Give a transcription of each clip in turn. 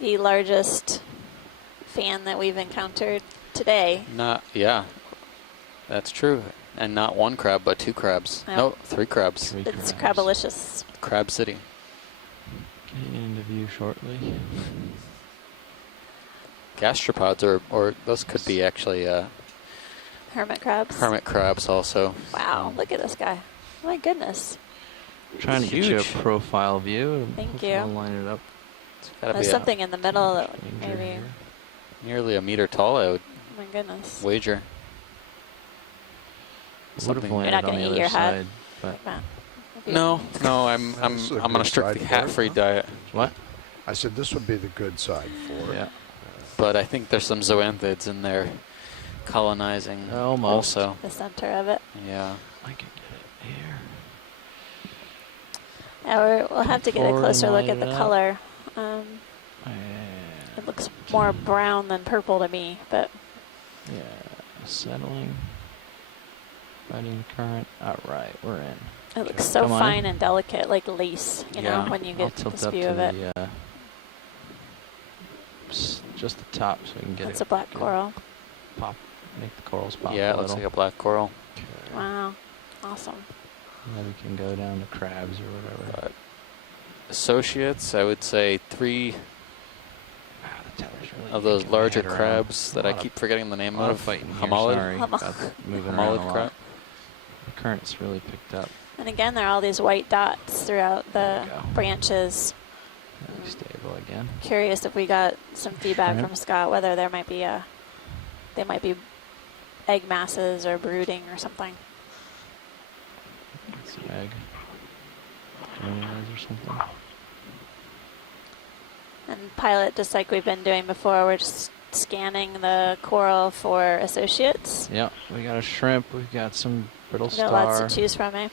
the largest fan that we've encountered today. Yeah, that's true. And not one crab, but 2 crabs. Yep. No, 3 crabs. It's crabalicious. Crab City. Getting into view shortly. Gastropods, or those could be actually Hermit crabs. hermit crabs also. Wow, look at this guy. My goodness. Trying to get you a profile view. Thank you. I'll line it up. It's gotta There's be something in the middle that Stranger maybe. here. nearly a meter tall, I would Oh my goodness. wager. Would have Something- landed not on gonna the eat other your hat? side, but Matt, if you- No, I'm This is a on a good strictly side for it, hat-free huh? diet. what? I said this would be the good side for it. Yeah. But I think there's some zoanthids in there colonizing Almost. also. The center of it. Yeah. I can get it here. Yeah, we'll have to get a Forward closer and look line at the it up. color. And It looks more brown than purple to me, but yeah, settling. Fighting the current. All right, we're in. it looks so Come on. fine and delicate, like lace, you know, Yeah. when you I'll get tilt this up view to of it. the, just the top so we can get That's it. a black good coral. Pop, make the corals pop Yeah, a it looks little. like a black coral. Wow, awesome. And then we can go down to crabs or whatever. Associates, I would say 3 Wow, the tether's really of those kicking my larger head around. crabs that I A lot keep forgetting the name of of. fighting here, Hamalid? sorry. About moving around a Hamalid lot. crab. The current's really picked up. And again, there are all these white dots throughout There the we go. branches. Really stable again. Curious if we got some feedback Shrimp. from Scott, whether there might be they might be egg masses or brooding or something. That's an egg. Or something. And pilot, just like we've been doing before, we're just scanning the coral for associates. Yeah, we got a shrimp. We've got some brittle We got lots star. to choose from, eh?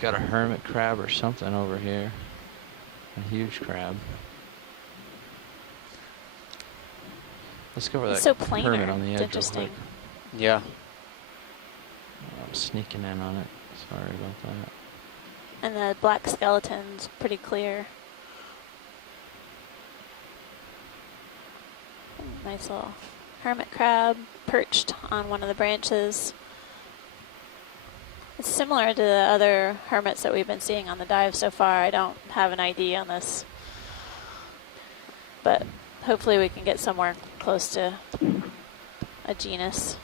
Got a hermit crab or something over here. A huge crab. Let's go for that It's so hermit planar. on the edge. It's real interesting. quick. Yeah. I'm sneaking in on it. Sorry about that. And the black skeleton's pretty clear. Nice little hermit crab perched on one of the branches. It's similar to the other hermits that we've been seeing on the dive so far. I don't have an ID on this, but hopefully we can get somewhere close to a genus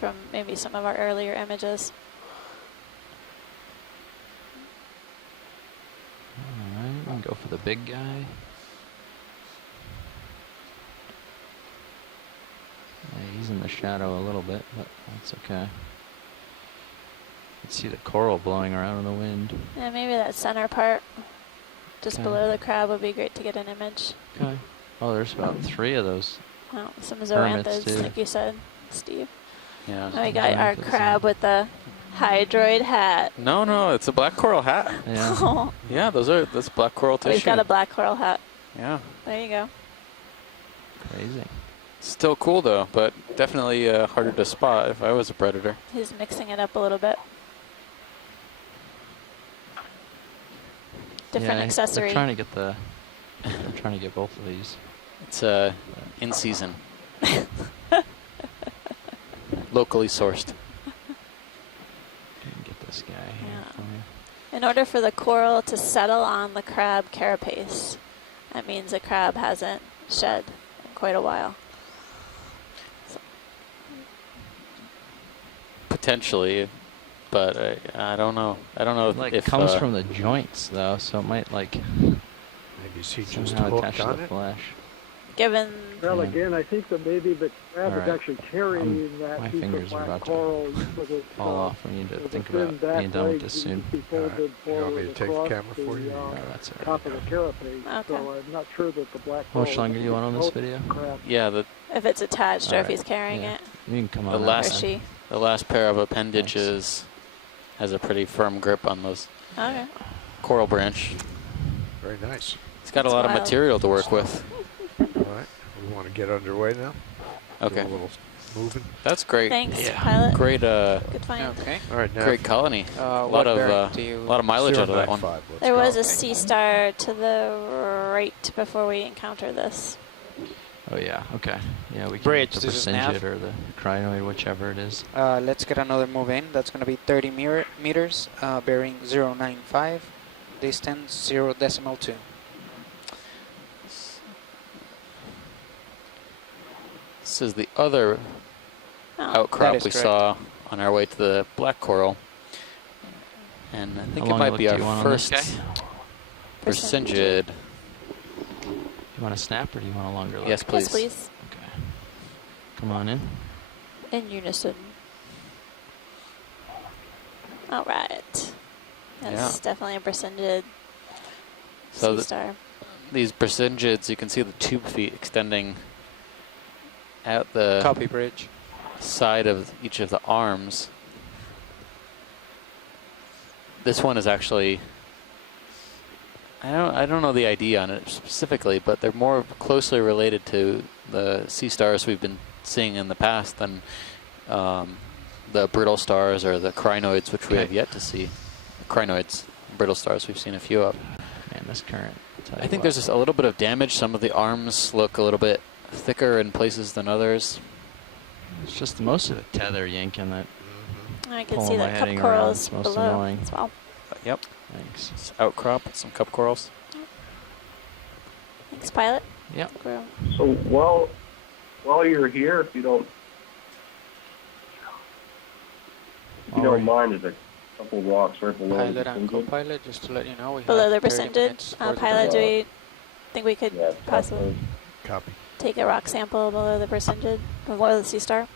from maybe some of our earlier images. Alright, we can go for the big guy. Yeah, he's in the shadow a little bit, but that's okay. You can see the coral blowing around in the wind. Yeah, maybe that center part just Okay. below the crab would be great to get an image. Okay. Oh, there's about 3 of those. Oh, some Hermits, zoanthids, too. like you said, Steve. Yeah. And we got our Zoanthids, crab with the hydroid hat. No, it's a black coral hat. Yeah. Yeah, that's black coral tissue. We've got a black coral hat. Yeah. There you go. Crazy. Still cool though, but definitely harder to spot if I was a predator. He's mixing it up a little bit. Different Yeah, accessory. They're trying to get both of these. It's in season. Locally sourced. Get this guy here Yeah. for you. In order for the coral to settle on the crab carapace, that means the crab hasn't shed in quite a while. Potentially, but I don't know. I don't know It, like, if comes from the joints though, so it might like Maybe is he just somehow attach hooked to on the it? flesh. Given Well, Yeah. again, I think that maybe the crab All is right. actually carrying my that piece fingers of are black about to coral with its, Fall off. We need to with think the thin about back being done with legs this that soon. need to be folded You want me forward to take the across camera for you? No, that's all top right. of the carapace. Okay. So I'm not sure that the black How coral much longer do you want on this both video? crab. yeah if it's attached or All if right. he's carrying Yeah. it, You can come The on. that or last- side. she. the last pair of appendages has a pretty firm grip on those Okay. coral branch. Very nice. It's got a That's lot of wild. material to work with. All right. We want to get underway now. Do Okay. a little moving. That's great. Thanks, Yeah. pilot. Great, Good find. Okay. All right, now. great colony. A What lot of bearing do you? mileage out of that one. 095, let's There go. was a sea star to the right before we encounter this. Oh yeah, okay. Yeah, we can Bridge, get the this is nav. Persingid or the crinoid, whichever it is. Let's get another move in. That's going to be 30 meters, bearing 095, distance 0.2. This is the other Oh, That outcrop is we correct. saw on our way to the black coral. And I think How it long might look be do our you want on this first guy? Persingid. You want a snap or do you want a longer look? Yes, please. yes, please. Okay. Come on in. In unison. All right. That's definitely a Persingid So sea the- star. These Persingids, you can see the tube feet extending out the Copy, bridge. side of each of the arms. This one is actually, I don't know the ID on it specifically, but they're more closely related to the sea stars we've been seeing in the past than the brittle stars or the crinoids, which we Okay. have yet to see. Crinoids, brittle stars, we've seen a few of. Man, this current. tell I you think what. there's just a little bit of damage. Some of the arms look a little bit thicker in places than others. It's just most of the tether yanking that. I can pulling see my the cup heading around corals is most below annoying. as well. Yep, Thanks. it's outcrop, some cup corals. Thanks, pilot. Yep. Groom. So while you're here, if you don't mind, there's a couple rocks right below Pilot the and Persingid. co-pilot, just to let you know. We Below the have 30 minutes Persingid. for the Pilot, do delivery. we think we could Yeah, possibly Copy. take a rock sample below the Persingid, below the sea star?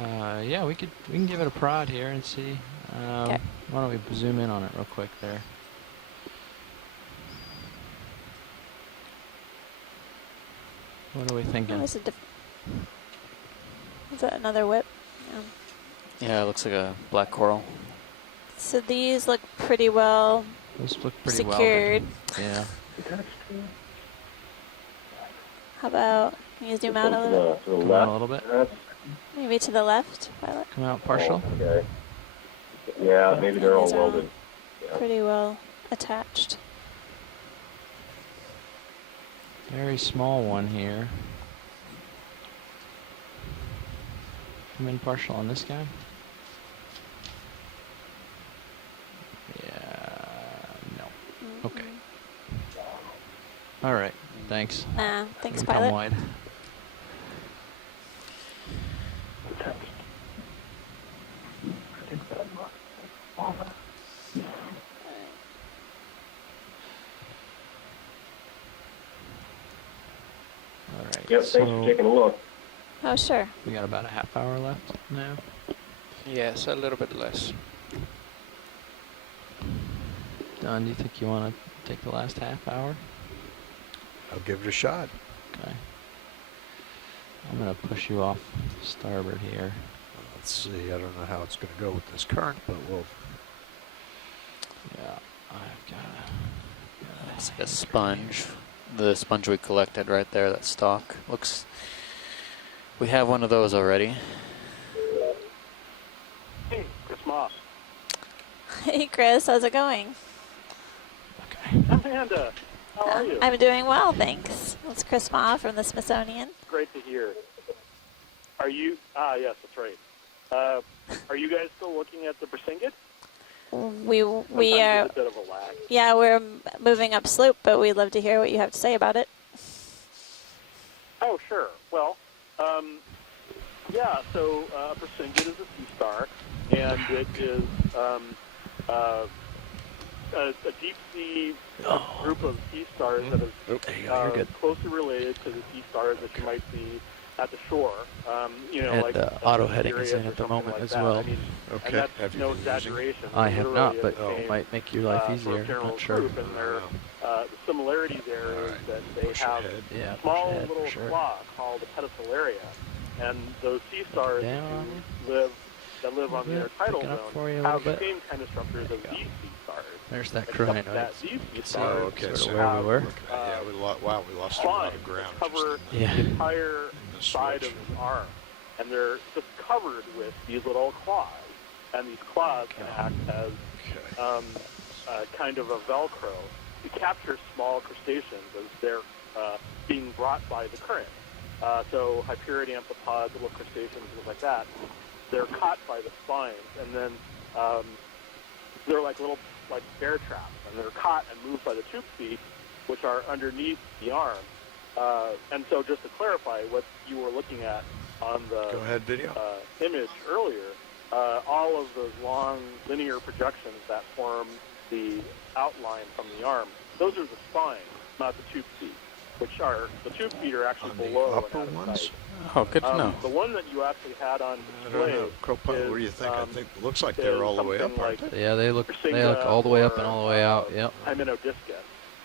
Yeah, we can give it a prod here and see. Okay. Why don't we zoom in on it real quick there? What are we thinking? Oh, is that another whip? Yeah. Yeah, it looks like a black coral. So these look pretty well Those look pretty secured. well. Yeah. How about, can you zoom out a little bit? To the Come out a left. little bit. That's, Maybe to the left, pilot? Come out partial. oh, okay. Yeah, maybe they're all These are all welded. Yeah. Pretty well attached. Very small one here. Come in partial on this guy. Yeah. No. Okay. All right. Thanks. Nah, thanks, Come pilot. wide. All right. Yep, thanks for taking a look. Oh, sure. We got about a half hour left now. Yes, a little bit less. Don, do you think you want to take the last half hour? I'll give it a shot. Okay. I'm going to push you off starboard here. Let's see. I don't know how it's going to go with this current, but we'll. Yeah, I've got It's like a sponge. The sponge we collected right there, that stalk. Looks, we have one of those already. Hey, Chris Moss. Hey, Chris, how's it going? Okay. Amanda, how are you? I'm doing well, thanks. It's Chris Ma from the Smithsonian. Great to hear. Are you? Yes, that's right. Are you guys still looking at the Persingid? We Sometimes are, there's a bit of a lag. yeah, we're moving up slope, but we'd love to hear what you have to say about it. Oh, sure. Well, yeah, so Persingid is a sea star, and it is a deep sea group of sea stars that is You're good. closely related to the sea stars that you might see at the shore. You know, And like auto heading is Sirius in or at the something moment like as that. well. I mean, Okay. and that's Have you no been using? exaggeration. I have Literally not, but it came, might make your life for a easier. general Not sure. group, and the similarity there is that they Push have ahead. Yeah, push small ahead little for sure. claw called the pedicelaria, and those sea stars Down on that live on Yeah, their tidal picking up zone for you a have little the bit. same kind of structures as There you these go. sea stars. There's that Except crinoid. that these sea See stars okay, sort so of where we were. Yeah, we lost a lot of ground. cover Yeah. the entire The side switch. of the arm. and they're just covered with these little claws, and these claws can act as kind of a Velcro to capture small crustaceans as they're being brought by the current. So hyperiid amphipods, little crustaceans, things like that, they're caught by the spines, and then they're like little bear traps, and they're caught and moved by the tube feet, which are underneath the arm. And so just to clarify what you were looking at on the Go ahead, video. image earlier, all of those long linear projections that form the outline from the arm, those are the spines, not the tube feet, which are, the tube feet are actually On the below upper and out of ones? sight. Oh, good to know. The one that you actually had on I don't display know. Co-pilot, what do you think? I think it looks like they're all the way up, something aren't like they? Yeah, they look all the way up and all the way out. Yep. Hymenodiscus.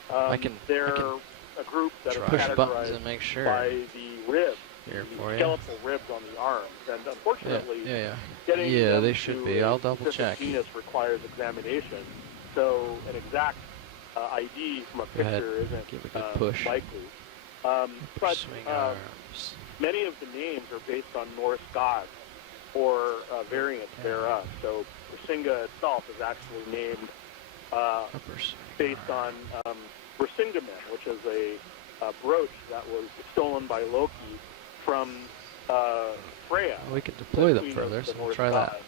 I can They're a group that are push buttons categorized and make sure by the ribs, here the for you. skeletal ribs on the arms, and Yeah, unfortunately, yeah. getting Yeah, them they should to be. a I'll double specific check. genus requires examination, so an exact ID from a Go ahead. picture isn't Give a good push. likely. But Swing arms. many of the names are based on Norse gods or variants thereof. So Rasinga itself is actually named Upper swing based on arm. Rasingamen, which is a brooch that was stolen by Loki from Freya. We can deploy them queen of further, the so we'll Norse try that. gods,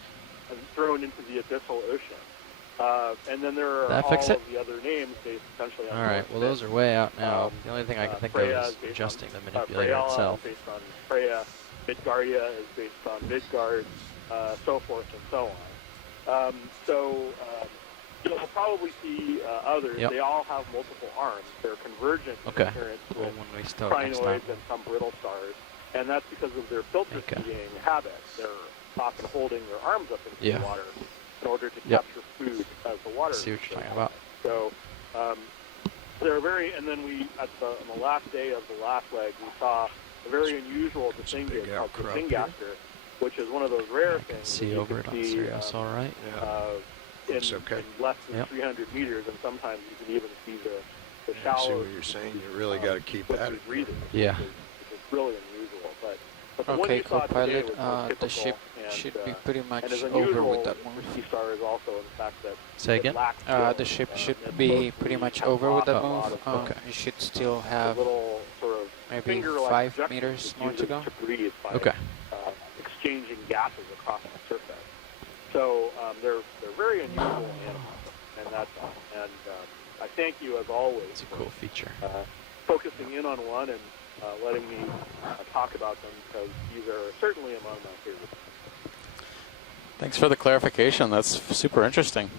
and thrown into the abyssal ocean. And then there are That all fix it? of the other names based essentially on All right. Norse Well, myths. those are way out now. Um, The only thing I can think Freya of is is based adjusting the on, manipulator Freyala itself. is based on Freya, Midgardia is based on Midgard, so forth and so on. You'll probably see others. Yep. They all have multiple arms. They're convergent in Okay. appearance Well, with when we start next time. crinoids and some brittle stars, and that's because of their filter Okay. feeding habits. They're often holding their arms up into Yeah. the water in order to Yep. capture food as the water. See what you're goes talking on. about. So they're very, and then we, on the last day of the last leg, we saw a very unusual big distinguished called outcrop distinguisher, which is one of those rare I things. can see that you over it can on see, Sirius, all right. Yeah. in Looks okay. less than Yep. 300 meters, and sometimes you can even see the I see shallow. what you're saying. You really got to keep what at you're it. breathing, Yeah. which is really unusual. But the one Okay, you saw today co-pilot, was more the typical, ship and, should be pretty much and is over unusual with that for move. Sea Star is also in the fact that Say it again? lacks The gills, ship it's should be mostly pretty much has over with that lost a lot move. of Okay. You should still the have little sort of maybe finger-like 5 projections meters it more to uses go. to breathe by Okay. exchanging gases across the surface. So they're very unusual animals, and that's I thank you as always It's a for cool feature. focusing in on one and letting me talk about them, because these are certainly among my favorites. Thanks for the clarification. That's super interesting.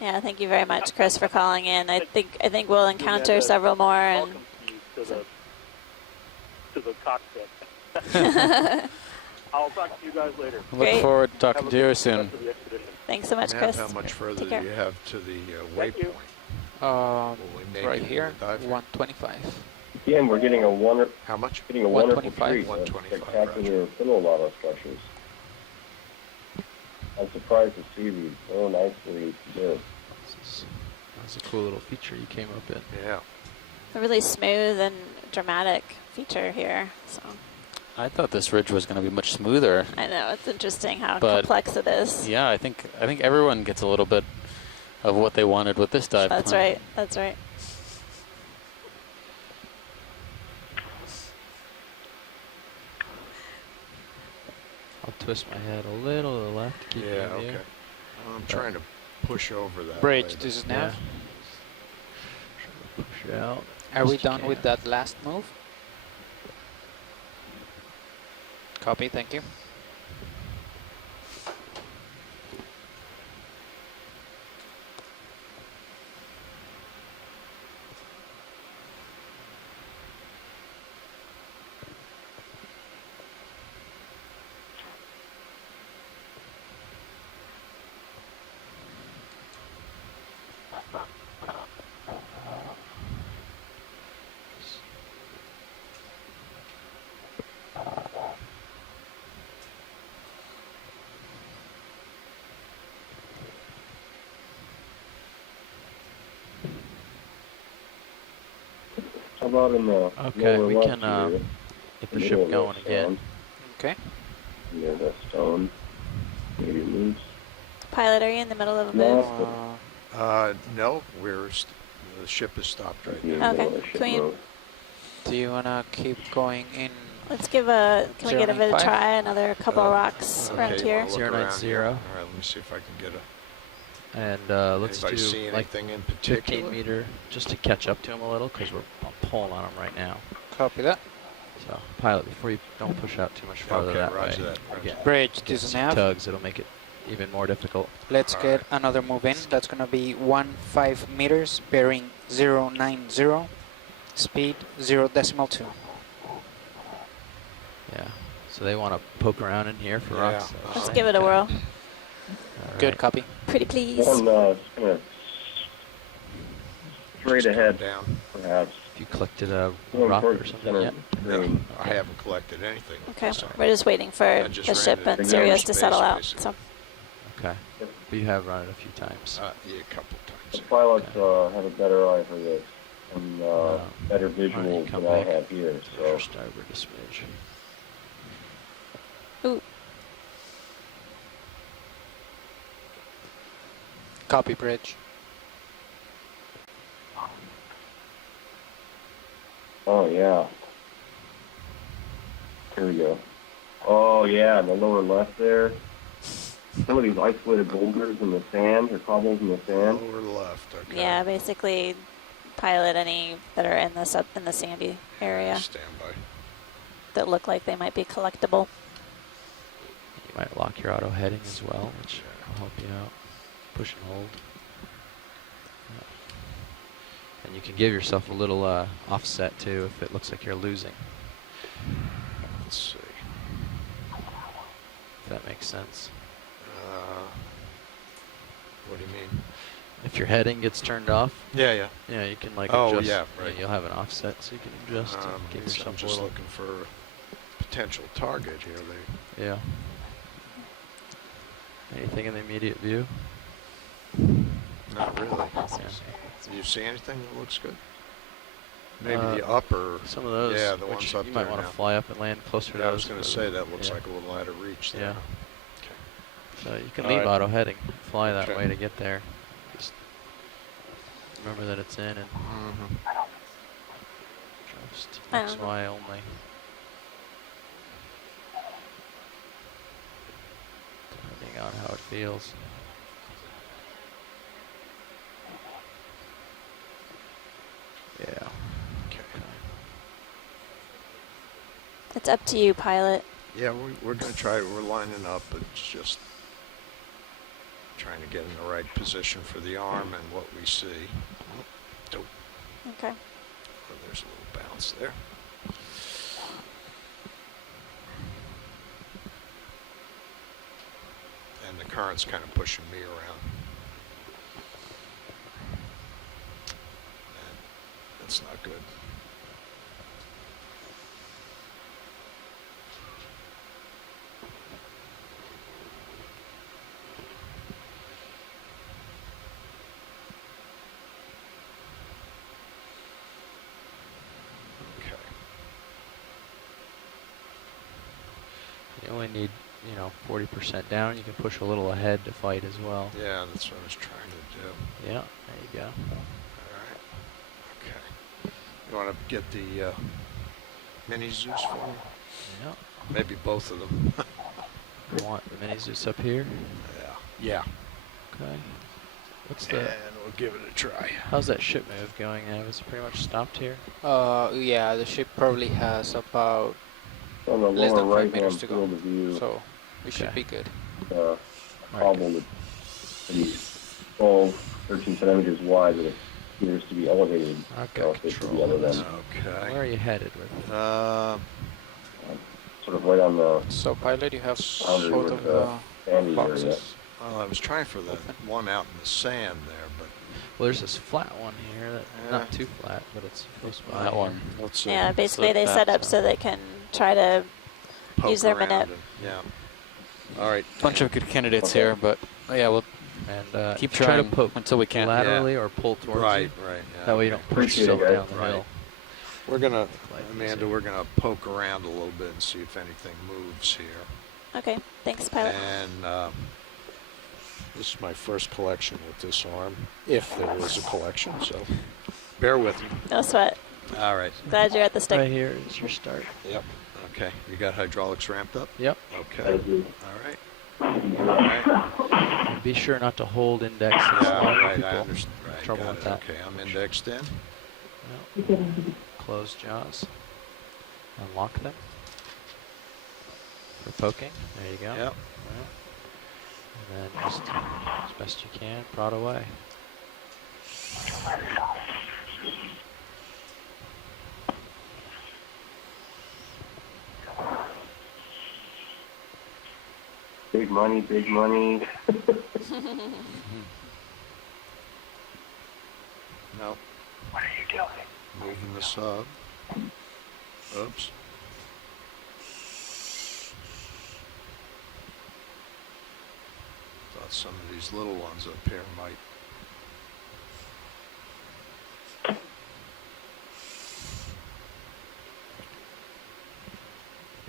Yeah, thank you very much, Chris, for calling in. I think we'll encounter several more, and Welcome you to the cockpit. I'll talk to you guys later. Look Great. forward to talking Have a to you good soon. rest of the expedition. thanks so much, Matt, Chris. how much further Take do care. you have to the Thank you. waypoint? Will we make Right it to here, the dive? 125. Again, we're getting a How much? wonderful 125. treat of 125, spectacular pillow lava structures. I'm surprised to see these so nicely built. That's a cool little feature you came up in. Yeah. A really smooth and dramatic feature here. So I thought this ridge was going to be much smoother. I know it's interesting how But- complex it is. Yeah, I think everyone gets a little bit of what they wanted with this dive. That's plan. right. That's right. I'll twist my head a little to the left to keep Yeah, you in view. okay. I'm trying to push over that. Bridge, way, this is Yeah. nav. Push it out. Are we Best you done with can. that last move? Copy, thank you. How about in the Okay, lower we left can here, get the middle ship of going this again. sound, Okay. Near the stone. Maybe it moves. Pilot, are you in the middle of a No. move? No, the ship is stopped right Near now. the Okay. middle of the ship Can we- move. Do you wanna keep going in? Let's give a. Can we get a 095? try? Another couple rocks Okay, around here. I'll look 090. around here. All right, let me see if I can get a. And let's Anybody do see like anything in 15 particular? meter just to catch up to him a little because we're pulling on him right now. Copy that. So pilot, before you don't push out too much farther Okay, that roger way. that, roger Again, that. Bridge get to some nav. tugs, it'll make it even more difficult. Let's All get right. another move in. That's gonna be 15 meters, bearing 090, speed 0.2. Yeah. So they want to poke around in here for Yeah. rocks. Let's give it a whirl. All Good right. copy. Pretty please. One, it's gonna straight Just come ahead, down. perhaps. If you collected a Going rock towards or the something center yet? screen. I haven't collected anything. Okay. So, We're just waiting for I just the ran ship it and in Sirius to space, settle out. basically. So Okay. Yep. But you have run it a few times. yeah, a couple The times. pilots have a better eye for this and better Why don't you visuals come than I back have here. So Push starboard a smidge. ooh, Copy, bridge. oh yeah. Here we go. Oh yeah, in the lower left there. Some of these isolated boulders in the sand or cobbles in the sand. Lower left, okay. yeah. Basically, pilot any that are in the sandy area Stand by. that look like they might be collectible. You might lock your auto heading as well, which will help you out. Push and hold. Yeah. And you can give yourself a little offset too if it looks like you're losing. Let's see. If that makes sense. What do you mean? If your heading gets turned off, Yeah. yeah, you can like Oh, adjust. yeah, right. You'll have an offset, so you can adjust and give I'm yourself a just little. looking for a potential target here. Yeah. Anything in the immediate view? Not really. Yeah. Do you see anything that looks good? Maybe Uh, the upper. Some of those, Yeah, the which ones up you might there want to now. fly up and land closer to Yeah, I was those. going to say that looks like a little out of reach there. Yeah. So you can All leave right. auto heading, fly that Okay. way to get there. Just remember that it's in and just I X, don't know. Y only. Depending on how it feels. Yeah. Okay. It's up to you, pilot. Yeah, we're going to try. We're lining up, but it's just trying to get in the right position for the arm and what we see. Okay. Oh, there's a little bounce there. And the current's kind of pushing me around. And that's not good. Okay. You only need, 40% down. You can push a little ahead to fight as well. Yeah, that's what I was trying to do. Yeah, there you go. All right. Okay. You want to get the mini Zeus for me? Yeah. Maybe both of them. You want the mini Zeus up here? Yeah. Okay. What's the? And we'll give it a try. How's that ship move going? Is it pretty much stopped here? Yeah, the ship probably has about On the less lower than 5 right meters hand to go. field of view, So we should Okay. be good. cobble Alright, that's 12, 13 centimeters wide that appears to be elevated. I've So got it should be control other of this. than Where Okay. are you headed with it? sort of right on the So pilot, you have boundary both with of the the sandy area. boxes. Well, I was trying for the one out in the sand there, but Well, there's this flat one here that not Yeah. too flat, but it's close by. That here. one. let's see. Yeah, basically So they set up that's, so they can try to Poke use their around minute. and- yeah. All right. Bunch of good candidates here, but yeah, we'll And keep try trying to poke until we can. laterally or pull towards Right, you. right. Yeah. That way you don't push Appreciate it, yourself guys. down the Right. hill. We're gonna, Like Amanda, easy. we're gonna poke around a little bit and see if anything moves here. Okay, thanks, pilot. And this is my first collection with this arm, if there is a collection, so bear with me. No sweat. All right. Glad you're at the stick. Right here is your start. Yep. Okay. You got hydraulics ramped up? Yep. Okay. All right. All right. And be sure not to hold index. Yeah, right. People I understand. Right. trouble Got with it. that. Okay. I'm indexed in. Yep. Close jaws. Unlock them. For poking. There you go. Yep. And then just as best you can, prod away. Big money, big money. No. What are you doing? Moving the sub. Oops. Thought some of these little ones up here might.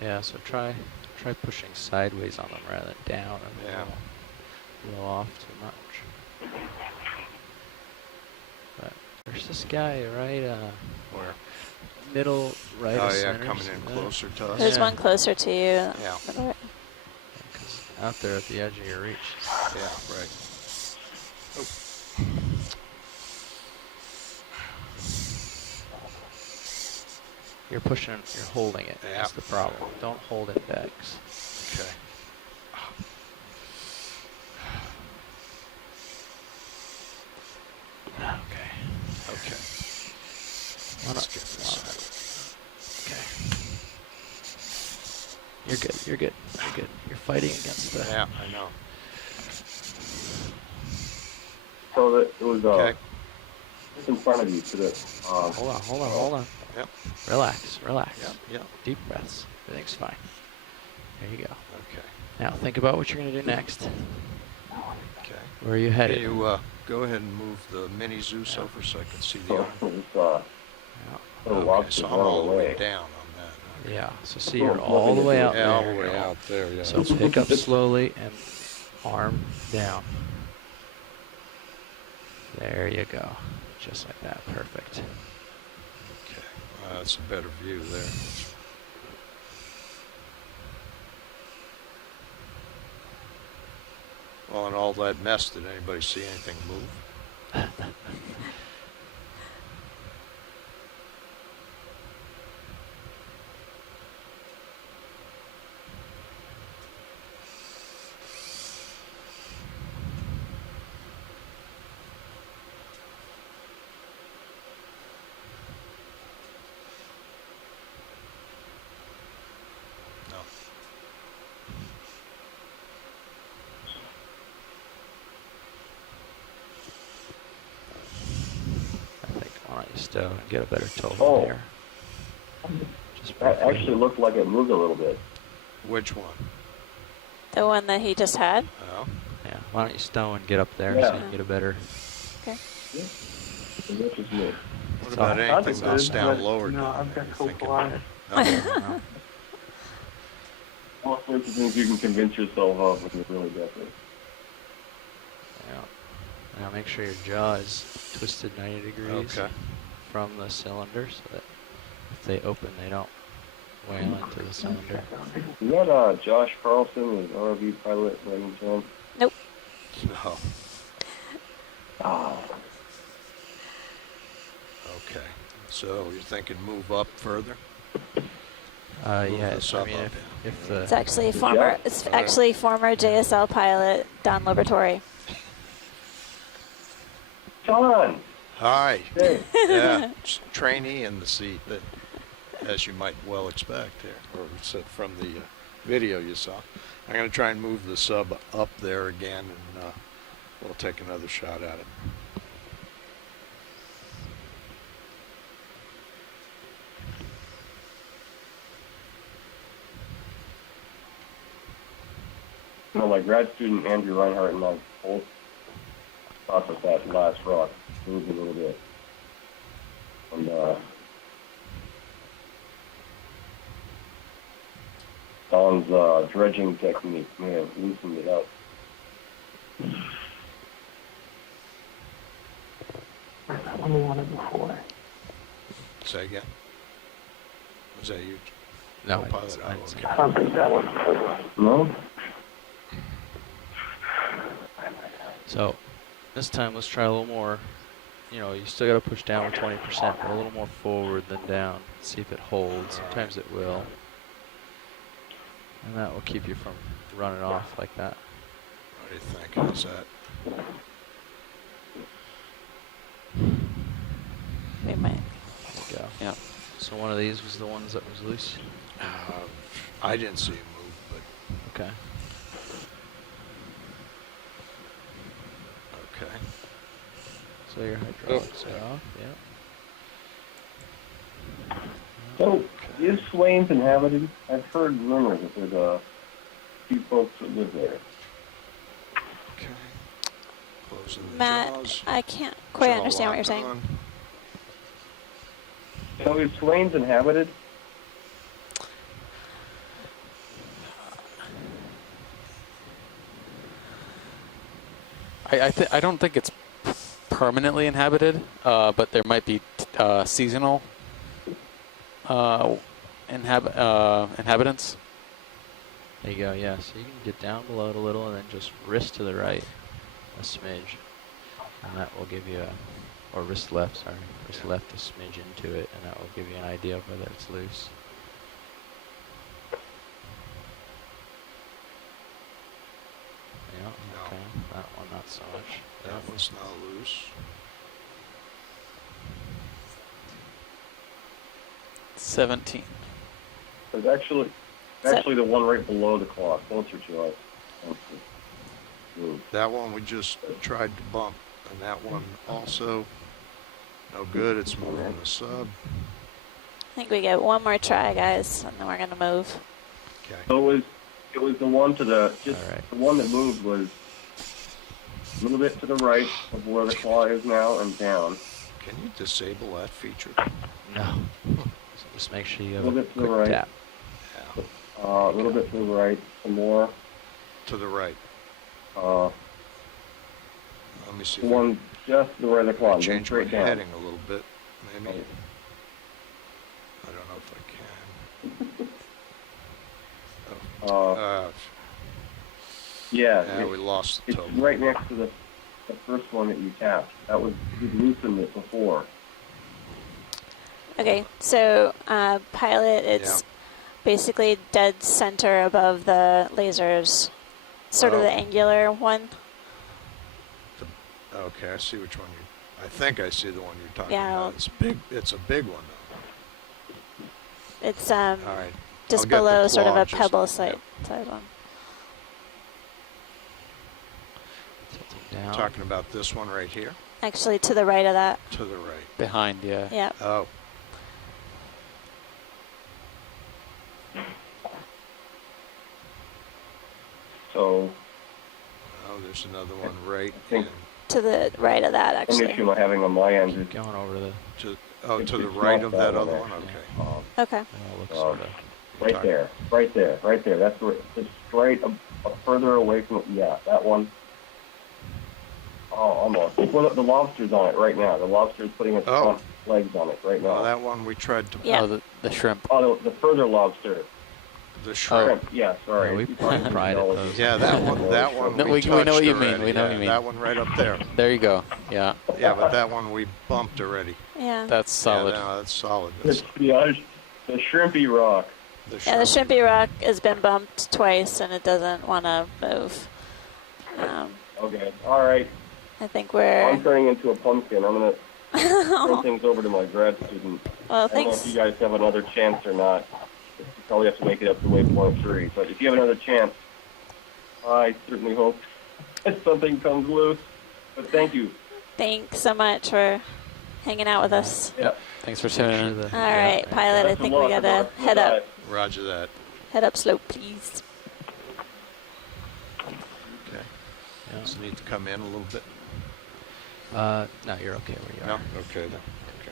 Yeah, so try pushing sideways on them rather than down, and Yeah. blow off too much. But there's this guy right Where? middle right Oh of yeah, center. coming see in that? closer to us. There's Yeah. one closer to you. Yeah. 'Cause out there at the edge of your reach. Yeah, right. You're pushing, you're holding it. Yeah. That's the problem. Don't hold index. Okay. Okay. Okay. Why Let's not- get this why not- out. Okay. You're good. You're good. You're good. You're fighting against the. Yeah, I know. So that it was Okay. just in front of you to the Hold on. Hold on. Hold on. Yep. Relax. Relax. Yep. Yep. Deep breaths. Everything's fine. There you go. Okay. Now think about what you're going to do next. Okay. Where are you Can headed? you go ahead and move the mini Zeus over so I can see the so arm? it's Yeah. little Okay, lobster so I'm running all the way away. down on that. Okay. Yeah. So see, you're all the way out Yeah, all there. the way out there. Yeah. So pick up slowly and arm down. There you go. Just like that. Perfect. Okay. That's a better view there. Well, in all that mess, did anybody see anything move? No. I think why don't you stow and get a better total Oh. here. Just That briefly. actually looked like it moved a little bit. Which one? The one that he just had. Oh. Yeah. Why don't you stow and get up there so Yeah. you can get a better. So this is new. What about That's anything that's good, down but, lower? no, down I've there? got You cold thinking- water. No. All sorts of things you can convince yourself of when you're really desperate. Yeah. Now make sure your jaw is twisted 90 degrees Okay. from the cylinder so that if they open, they don't wail into the cylinder. Is that Josh Carlson, his ROV pilot, by any chance? Nope. No. Ah, Okay. So you're thinking move up further? Move Yeah. the I sub mean, up, if It's the actually Good former. job. It's All right. actually former JSL pilot Don Liberatore. John! Hi. Hey, Yeah. Trainee in the seat, that, as you might well expect here, or said from the video you saw. I'm going to try and move the sub up there again, and we'll take another shot at it. you know, my grad student Andrew Reinhardt and I both thought that that last rock moved a little bit. And one's dredging technique may have loosened it up. That one we wanted before. Say again. Was that you? No, Pilot. Oh, it's- okay. I don't think that one. No? So this time let's try a little more. You know, you still got to push down with 20%, but a little more forward than down. See if it holds. Sometimes it will. And that will keep you from running off like that. What do you think? How's that? We might. There you go. Yeah. So one of these was the ones that was loose? I didn't see him move, Okay. but okay. So your hydraulics are off, yeah. So, is Swains inhabited? I've heard rumors that there's a few folks that live there. Okay. Closing the Matt, jaws. I can't quite Jaw understand what you're locked saying. on. So, is Swains inhabited? I don't think it's permanently inhabited, but there might be seasonal inhabitants. There you go, yeah. So you can get down below it a little and then just wrist to the right a smidge. And that will give you a, or wrist left, sorry. Wrist left a smidge into it, and that will give you an idea of whether it's loose. Yeah, No. okay. That one not so much. That one's not loose. 17. There's actually the one right below the claw, closer to us. That one we just tried to bump, and that one also no good. It's moving the sub. I think we get one more try, guys, and then we're gonna move. Okay. So it was the one to the Alright. the one that moved was a little bit to the right of where the claw is now and down. Can you disable that feature? No. So just make sure you have A little a bit to the quick right. tap. Yeah. A little bit to the right, some more. To the right. Uh, Let me see. the If I one just to the right of the claw, can and change then my straight down. heading a little bit, maybe. Right. I don't know if I can. Uh, yeah, Yeah, we lost the it's total. right next to the first one that you tapped. That was, you loosened it before. Okay, so pilot, it's basically dead center above the lasers, sort of Oh. the angular one. Okay, I see which one you. I think I see the one you're talking Yeah. about. It's big. It's a big one, It's though. All right. just I'll get the below sort of claw a just- pebble yep. side one. Tilting down. Talking about this one right here, Actually, to the right of that. to the right. Behind, yeah. Yeah. Oh. So, Oh, there's another one right think- in, To the right of that, an actually. issue I'm having on my end is Keep going over to the, to It's the just right not of that that one, other one. actually. Okay. Okay. and it'll look sort of, right there, right there, right there. That's where it's straight further away from. Yeah, that one. Oh, almost. Well, the lobster's on it right now. The lobster's putting its Oh. front legs on it right now. Well, that one we tried to. Yeah. Oh, the shrimp. Oh, the further lobster. The shrimp. Shrimp. Yeah, sorry. Yeah, we pried at those. Yeah, that one. That one. No, we touched know what you mean, already. we know what Yeah, you mean. That one right up there. There you go. Yeah, Yeah, but that one we bumped already. Yeah. that's solid. Yeah, no, that's solid. It's That's the shrimpy rock. the Yeah, the shrimp. Shrimpy Rock has been bumped twice, and it doesn't want to move. Okay. All right. I think I'm we're. turning into a pumpkin. I'm gonna turn things over to my grad student. Well, I don't know if thanks. you guys have another chance or not. You probably have to make it up to waypoint 3. But if you have another chance, I certainly hope that something comes loose. But thank you. Thanks so much for hanging out with us. Yep. Thanks for make tuning sure in. the, All right, pilot. I Best of think we luck. gotta head up. Roger that. Head up slope, please. Okay. Yeah. Does it need to come in a little bit? No, you're okay where you No. are. Okay then. Okay.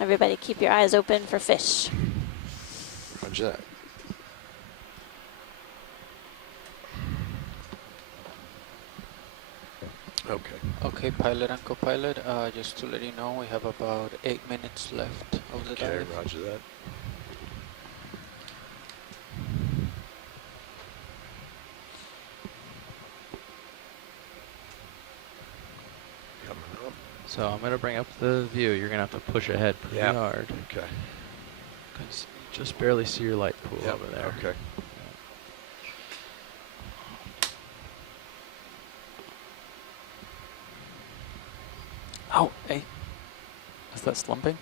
Everybody keep your eyes open for fish. Roger that. Okay. Okay, pilot and co-pilot, just to let you know, we have about 8 minutes left of the Okay, dive. roger that. Coming up. So I'm going to bring up the view. You're going to have to push ahead pretty Yeah. hard. Okay. Because you just barely see your light pool Yep, over there. okay. Oh, hey. Is that slumping?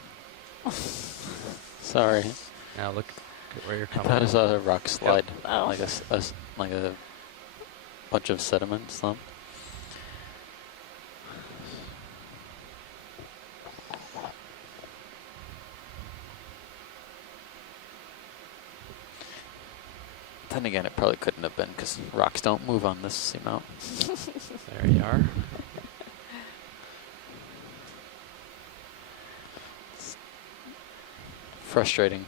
Sorry. Now look at where you're I coming thought it from. was a rock slide. Oh. Like like a bunch of sediment slump. Then again, it probably couldn't have been because rocks don't move on this seamount. There you are. Frustrating,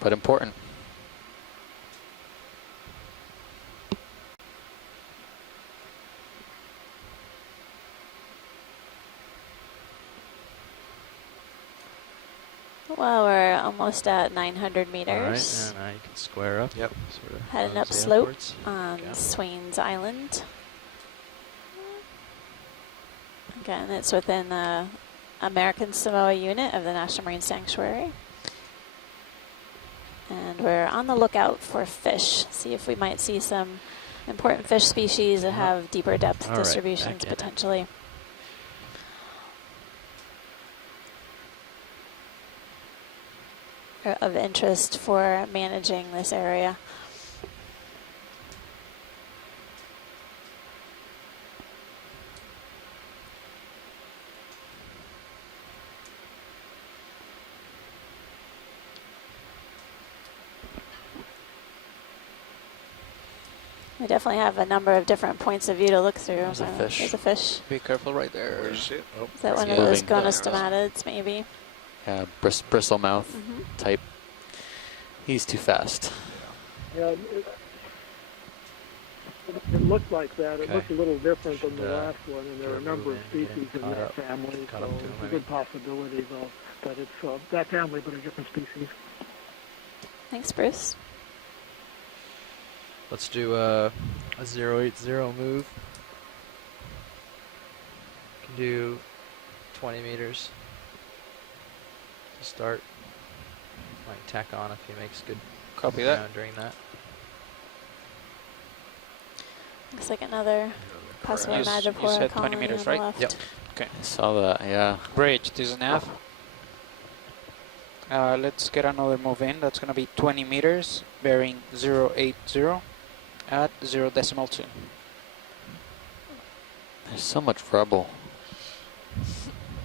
but important. Well, we're almost at 900 All right, meters. and now you can square up. Yep. Sort of Heading up mosey slope upwards. on Okay. Swains Island. Again, it's within the American Samoa unit of the National Marine Sanctuary. And we're on the lookout for fish. See if we might see some important fish species that have deeper depth All right, distributions back in. potentially. Of interest for managing this area. We definitely have a number of different points of view to look through. There's a So fish. There's a fish. Be careful right Where there. you see it? Oh, Is that one It's of those moving. gonostomatids, maybe? Yeah, bristle mouth Mhm. type. He's too fast. Yeah, it looked like that. It Okay. looked a little different than the Should, last one, and there are a should number move of in, get species in caught that up. family, Caught so up to it's them, a I good possibility, though, that it's that family, but a different species. Thanks, Bruce. Let's do a 080 move. Can do 20 meters to start. Might tack on if he makes good Copy that. ground during that. Looks like another possibly You s- you Madrepora said 20 colony meters, on the right? left. Yep. Okay. I saw that, yeah. Bridge, this is nav. Let's get another move in. That's going to be 20 meters, bearing 080 at 0.2. There's so much rubble.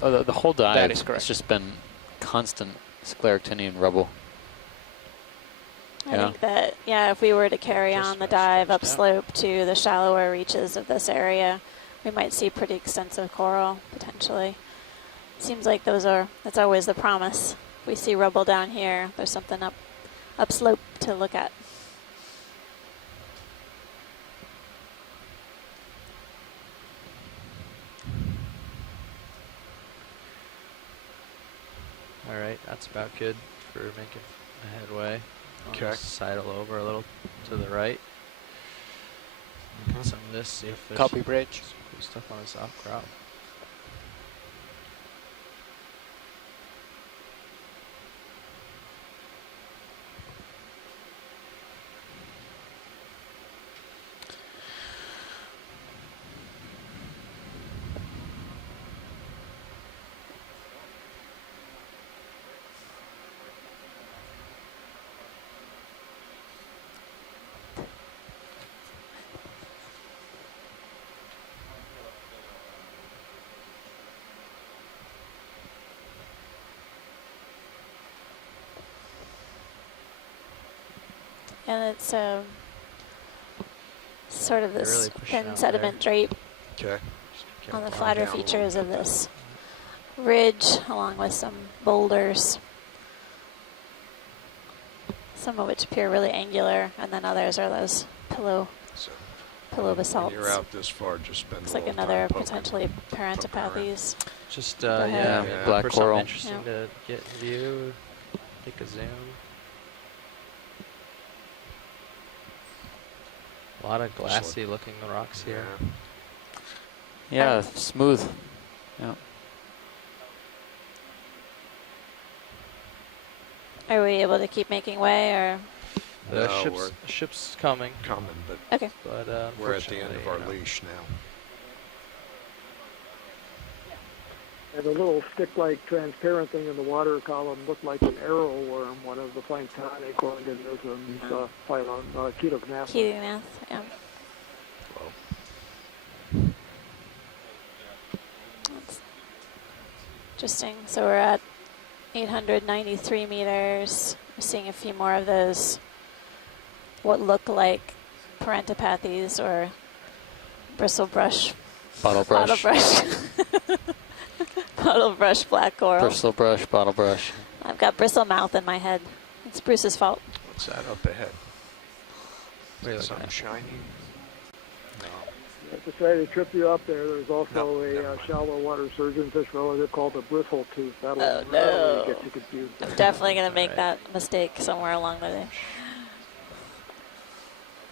Oh, the whole dive That is correct. has just been constant scleractinian rubble. I Yeah. think that, yeah, if we were to carry Just on the about dive stretched out. upslope to the shallower reaches of this area, we might see pretty extensive coral, potentially. Seems like that's always the promise. If we see rubble down here, there's something upslope to look at. All right, that's about good for making a headway. Okay. Sidle over a little to the right. Get some of this, see if there's Copy bridge. some cool stuff on this outcrop. And it's sort of They're this really pushing thin out sediment drape okay. on the flatter features of this ridge along with some boulders, some of which appear really angular, and then others are those pillow So pillow when basalts. you're out this far, just spend Looks a like little another time poking. potentially parentopathes. Just, ahead. yeah, Yeah, black for coral. something interesting to get in view, take a zoom. A lot of glassy looking rocks here. Yeah, smooth. Yeah. Are we able to keep making way, or The No, ship's, we're ship's coming, coming, but okay? but we're at the end of our unfortunately, leash now. And the little stick-like transparent thing in the water column looked like an arrowworm, one of the planktonic organisms, phyla, Ketognathus. Ketognath, yeah. Well, That's interesting. So we're at 893 meters. We're seeing a few more of those, what look like parentopathes or bristlebrush. Bottle brush. Bottle brush. Bottle brush black coral. Bristle brush, bottle brush. I've got bristle mouth in my head. It's Bruce's fault. what's that up ahead? What are you looking Something at? shiny? No. To try to trip you up there, there's also No, never a mind. shallow water surgeonfish relative called the bristle tooth. That'll Oh, really no. get you confused. I'm definitely going to make Alright. that mistake somewhere along the way.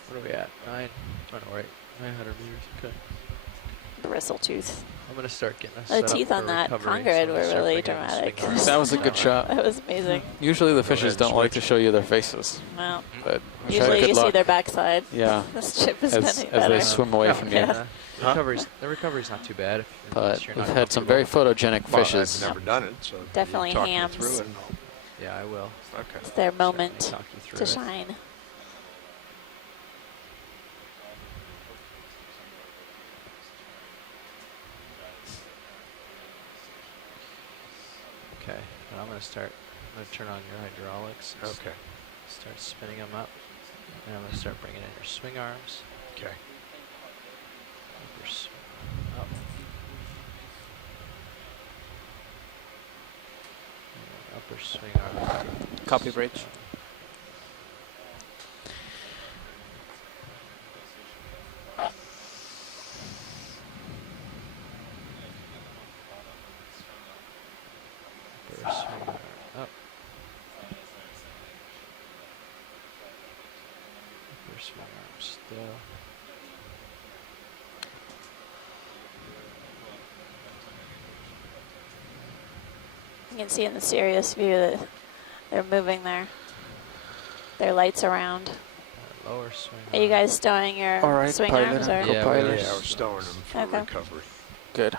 What are we at? 9? Oh no, right. 900 meters. Okay. Bristle tooth. I'm gonna start getting us The set up teeth for on that recovery, conger so I'm were gonna start really bringing the dramatic. swing arms That was a that good way. shot. That was amazing. Usually the Go fishes ahead, don't like to switch. show you their faces, Well, but we tried usually good you luck. see their backside. Yeah, This chip is as getting they better. swim away from you. Yeah. Huh? The recovery's not too bad. But unless you're we've not had some very comfortable. photogenic Well, fishes. I've never done it, so Definitely you talk hams. me through it and Yeah, I will. I'll, okay. It's their moment Certainly talk you through to it. shine. Okay, and I'm gonna turn on your hydraulics. and Okay. Start spinning them up. And I'm gonna start bringing in your swing arms. Okay. Your up. And upper swing arm. Copy bridge. Upper swing arm up. Upper swing arm still. You can see in the serious view that they're moving their lights around. Lower swing Are you arm. guys stowing your All right, swing pilot arms? and Or? co- Yeah, co-pilot. Yeah, we're stowing them for Okay. recovery. Good.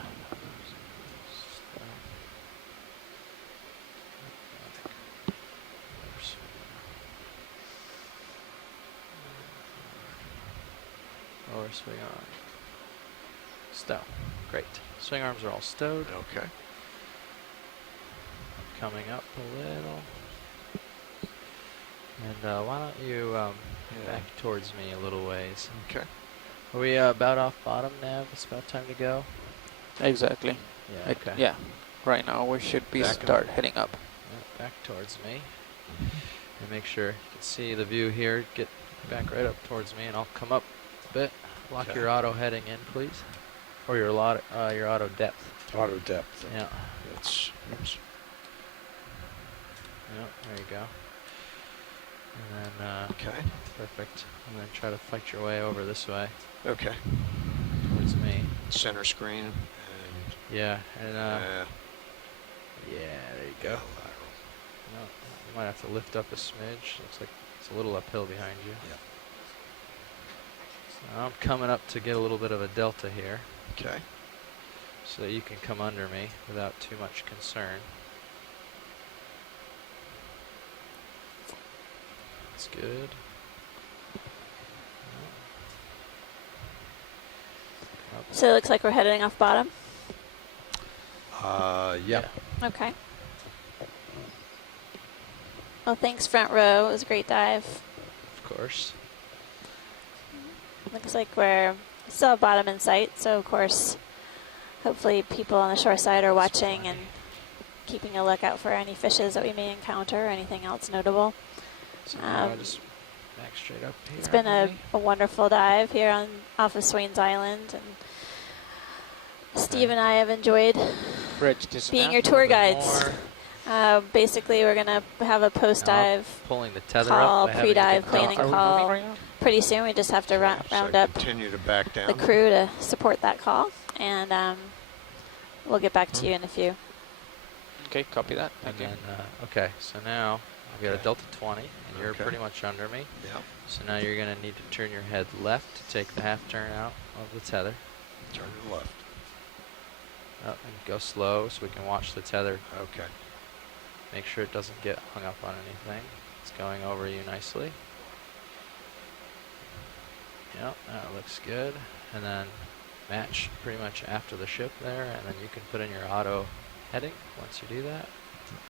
Lower swing arm. Lower swing arm. Stow. Great. Swing arms are all stowed. Okay. Coming up a little. And why don't you back towards me a little ways? Okay. Are we about off bottom, Nav? It's about time to go. Exactly. Yeah. Okay. Yeah. Right now we should be Back up. start heading up. Yeah, back towards me. And make sure you can see the view here. Get back right up towards me, and I'll come up a bit. Lock Okay. your auto heading in, please, or your auto depth. Auto depth. Yeah. That's, oops. Yeah. There you go. And then Okay. perfect. And then try to fight your way over this way Okay. towards me. Center screen and Yeah. And yeah, yeah. There you go. lateral. No, you might have to lift up a smidge. Looks like it's a little uphill behind you. Yeah. So I'm coming up to get a little bit of a delta here, Okay. so that you can come under me without too much concern. That's good. Up. So it looks like we're heading off bottom. Yeah. Okay. Well, thanks front row. It was a great dive. Of course. Looks like we're still have bottom in sight. So of course, hopefully people on the shore side are watching and keeping a lookout for any fishes that we may encounter or anything else notable. So now just back straight up here. It's been a maybe. wonderful dive here off of Swains Island, and Steve and I have enjoyed Bridge this being map. your A tour little bit guides. more. Basically, we're gonna have a post-dive Pulling the tether call, up. by having to pre-dive get planning Are we call. moving right now? Pretty soon. We just have to Okay, so round up continue to back down. the crew to support that call, and we'll get back to you in a few. Okay, copy that. And Thank you. then, okay, so now I've got a Okay. delta 20, and you're Okay. pretty much under me. Yeah. So now you're going to need to turn your head left to take the half turn out of the tether. Turn to the left. Up and go slow so we can watch the tether. Okay. Make sure it doesn't get hung up on anything. It's going over you nicely. Yep, that looks good. And then match pretty much after the ship there, and then you can put in your auto heading once you do that.